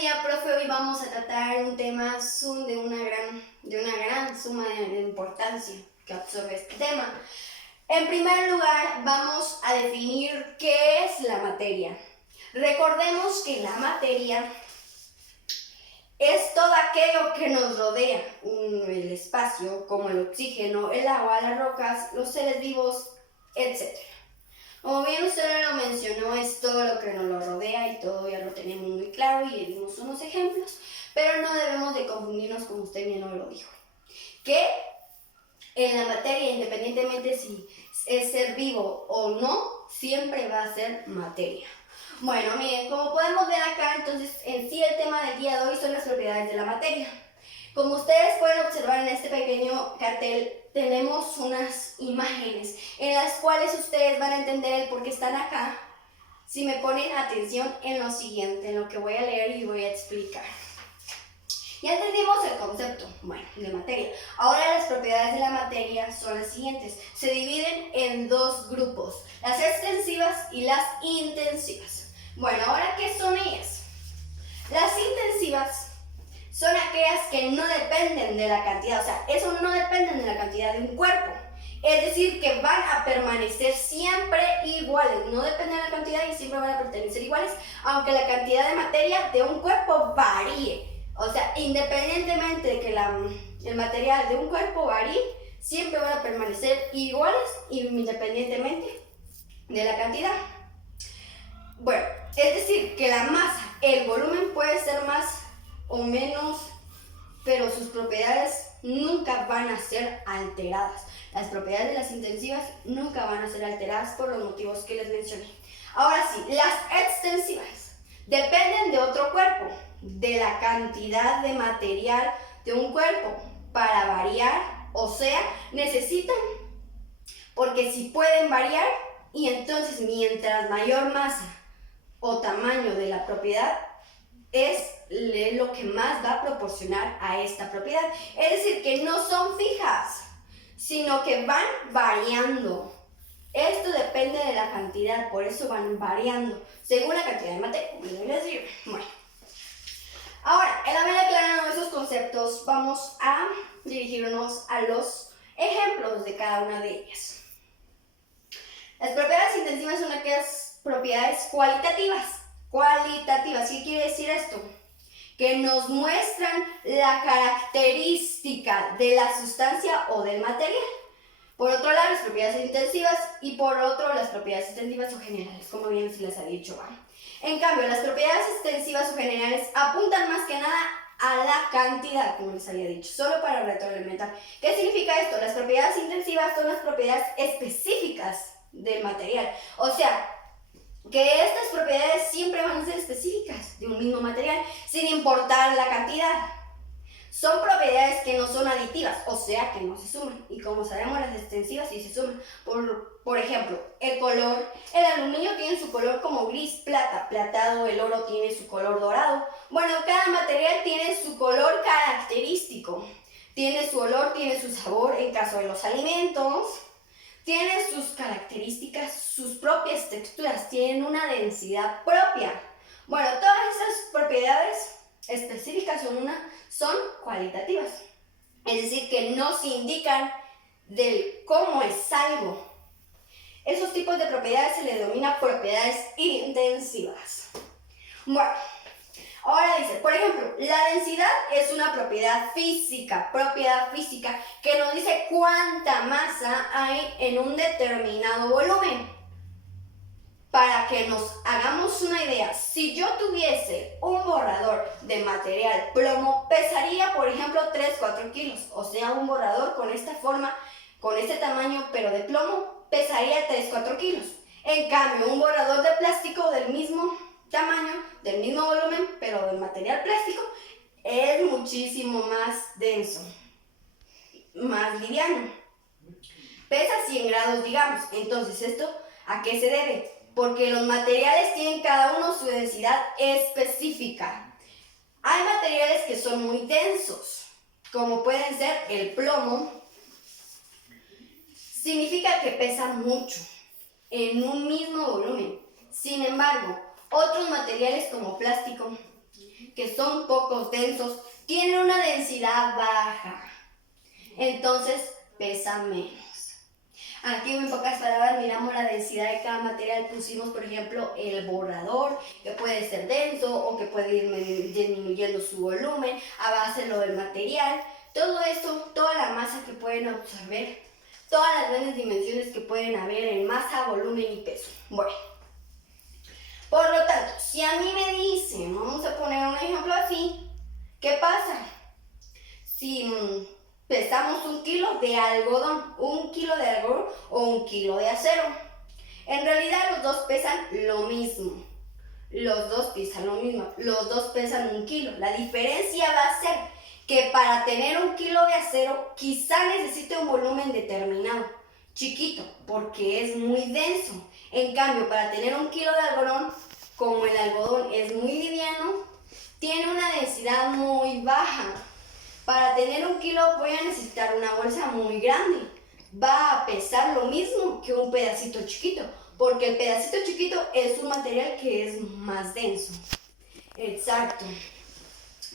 día, profe. Hoy vamos a tratar un tema de una gran suma de importancia que absorbe este tema. En primer lugar, vamos a definir qué es la materia. Recordemos que la materia es todo aquello que nos rodea, el espacio, como el oxígeno, el agua, las rocas, los seres vivos, etc. Como bien usted lo mencionó, es todo lo que nos lo rodea y todo ya lo tenemos muy claro y dimos unos ejemplos, pero no debemos de confundirnos como usted bien nos lo dijo. Que en la materia, independientemente si es ser vivo o no, siempre va a ser materia. Bueno, miren, como podemos ver acá, entonces en sí el tema del día de hoy son las propiedades de la materia. Como ustedes pueden observar en este pequeño cartel, tenemos unas imágenes en las cuales ustedes van a entender el por qué están acá si me ponen atención en lo siguiente, en lo que voy a leer y voy a explicar. Ya entendimos el concepto, de materia. Ahora las propiedades de la materia son las siguientes. Se dividen en dos grupos, las extensivas y las intensivas. Bueno, ahora, ¿qué son ellas? Las intensivas son aquellas que no dependen de la cantidad, o sea, eso no dependen de la cantidad de un cuerpo. Es decir, que van a permanecer siempre iguales, no dependen de la cantidad y siempre van a permanecer iguales, aunque la cantidad de materia de un cuerpo varíe. O sea, independientemente de que el material de un cuerpo varíe, siempre van a permanecer iguales independientemente de la cantidad. Bueno, es decir, que la masa, el volumen puede ser más o menos, pero sus propiedades nunca van a ser alteradas. Las propiedades de las intensivas nunca van a ser alteradas por los motivos que les mencioné. Ahora sí, las extensivas dependen de otro cuerpo, de la cantidad de material de un cuerpo para variar, o sea, necesitan, porque si pueden variar, y entonces mientras mayor masa o tamaño de la propiedad es lo que más va a proporcionar a esta propiedad. Es decir, que no son fijas, sino que van variando. Esto depende de la cantidad, por eso van variando según la cantidad de materia. Bueno, ahora, en la medida que aclarando esos conceptos, vamos a dirigirnos a los ejemplos de cada una de ellas. Las propiedades intensivas son aquellas propiedades cualitativas. ¿Qué quiere decir esto? Que nos muestran la característica de la sustancia o del material. Por otro lado, las propiedades intensivas y por otro, las propiedades extensivas o generales, como bien se les ha dicho. En cambio, las propiedades extensivas o generales apuntan más que nada a la cantidad, como les había dicho, solo para retroalimentar. ¿Qué significa esto? Las propiedades intensivas son las propiedades específicas del material. O sea, que estas propiedades siempre van a ser específicas de un mismo material, sin importar la cantidad. Son propiedades que no son aditivas, o sea, que no se suman. Y como sabemos, las extensivas sí se suman. Por ejemplo, el color. El aluminio tiene su color como gris plata, platado. El oro tiene su color dorado. Bueno, cada material tiene su color característico. Tiene su olor, tiene su sabor en caso de los alimentos. Tienen sus características, sus propias texturas, tienen una densidad propia. Bueno, todas esas propiedades específicas son cualitativas. Es decir, que nos indican del cómo es algo. Esos tipos de propiedades se les denomina propiedades intensivas. Bueno, ahora dice, por ejemplo, la densidad es una propiedad física que nos dice cuánta masa hay en un determinado volumen. Para que nos hagamos una idea, si yo tuviese un borrador de material plomo, pesaría, por ejemplo, 3-4 kilos. O sea, un borrador con esta forma, con este tamaño, pero de plomo, pesaría 3-4 kilos. En cambio, un borrador de plástico del mismo tamaño, del mismo volumen, pero de material plástico, es muchísimo más denso, más liviano. Pesa 100 grados, digamos. Entonces, ¿esto a qué se debe? Porque los materiales tienen cada uno su densidad específica. Hay materiales que son muy densos, como pueden ser el plomo. Significa que pesan mucho en un mismo volumen. Sin embargo, otros materiales como plástico que son pocos densos, tienen una densidad baja, entonces pesan menos. Aquí en pocas palabras miramos la densidad de cada material. Pusimos por ejemplo el borrador, que puede ser denso o que puede ir disminuyendo su volumen a base de lo del material. Todo esto, toda la masa que pueden absorber, todas las grandes dimensiones que pueden haber en masa, volumen y peso. Bueno, por lo tanto, si a mí me dicen, vamos a poner un ejemplo así, ¿qué pasa? Si pesamos 1 kilo de algodón, 1 kilo de algodón o 1 kilo de acero, en realidad los dos pesan lo mismo. Los dos pesan lo mismo, los dos pesan 1 kilo. La diferencia va a ser que para tener 1 kilo de acero quizá necesite un volumen determinado, chiquito, porque es muy denso. En cambio, para tener 1 kilo de algodón, como el algodón es muy liviano, tiene una densidad muy baja. Para tener 1 kilo voy a necesitar una bolsa muy grande. Va a pesar lo mismo que un pedacito chiquito, porque el pedacito chiquito es un material que es más denso. Exacto.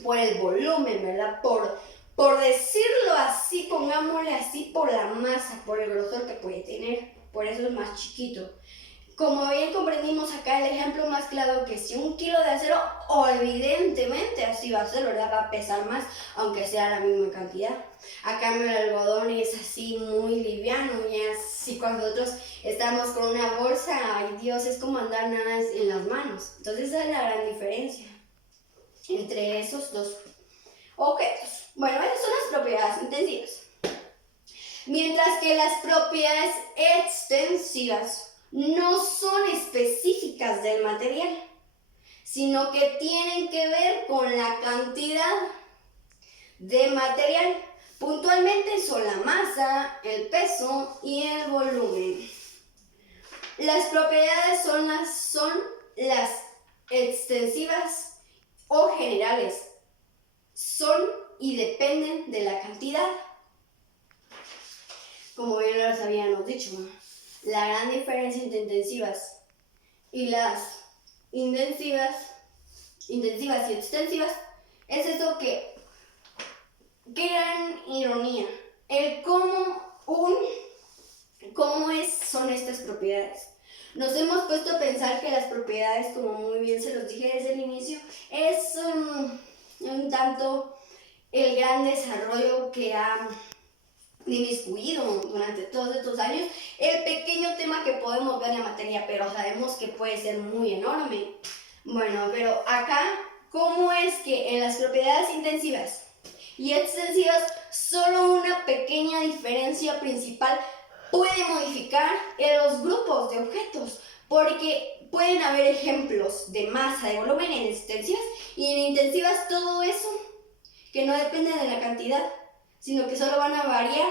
Por el volumen, ¿verdad? Por decirlo así, pongámosle así, por la masa, por el grosor que puede tener. Por eso es más chiquito. Como bien comprendimos acá, el ejemplo más claro que si 1 kilo de acero, evidentemente así va a ser, ¿verdad? Va a pesar más, aunque sea la misma cantidad. A cambio el algodón es así muy liviano, y así cuando nosotros estamos con una bolsa, ay Dios, es como andar nada en las manos. Entonces esa es la gran diferencia entre esos dos objetos. Bueno, esas son las propiedades intensivas. Mientras que las propiedades extensivas no son específicas del material, sino que tienen que ver con la cantidad de material. Puntualmente son la masa, el peso y el volumen. Las propiedades son las extensivas o generales. Son y dependen de la cantidad. Como bien lo habíamos dicho, la gran diferencia entre intensivas y las intensivas y extensivas es eso que, qué gran ironía, el son estas propiedades. Nos hemos puesto a pensar que las propiedades, como muy bien se los dije desde el inicio, es un tanto el gran desarrollo que ha inmiscuido durante todos estos años, el pequeño tema que podemos ver en la materia, pero sabemos que puede ser muy enorme. Bueno, pero acá, ¿cómo es que en las propiedades intensivas y extensivas solo una pequeña diferencia principal puede modificar en los grupos de objetos? Porque pueden haber ejemplos de masa, de volumen en extensivas, y en intensivas todo eso que no depende de la cantidad, sino que solo van a variar,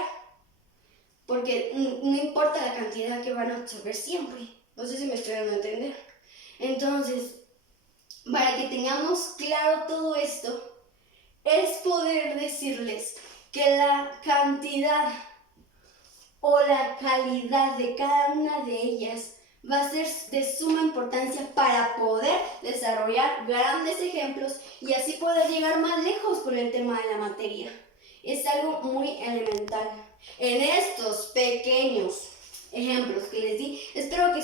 porque no importa la cantidad que van a absorber siempre. No sé si me estoy dando a entender. Entonces, para que tengamos claro todo esto, es poder decirles que la cantidad o la calidad de cada una de ellas va a ser de suma importancia para poder desarrollar grandes ejemplos y así poder llegar más lejos con el tema de la materia. Es algo muy elemental. En estos pequeños ejemplos que les di, espero que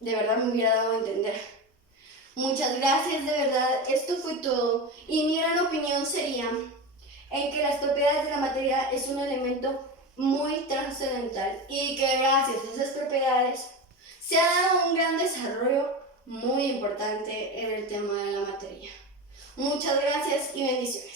de verdad me hubiera dado a entender. Muchas gracias, de verdad, esto fue todo. Y mi gran opinión sería en que las propiedades de la materia es un elemento muy trascendental y que gracias a esas propiedades se ha dado un gran desarrollo muy importante en el tema de la materia. Muchas gracias y bendiciones.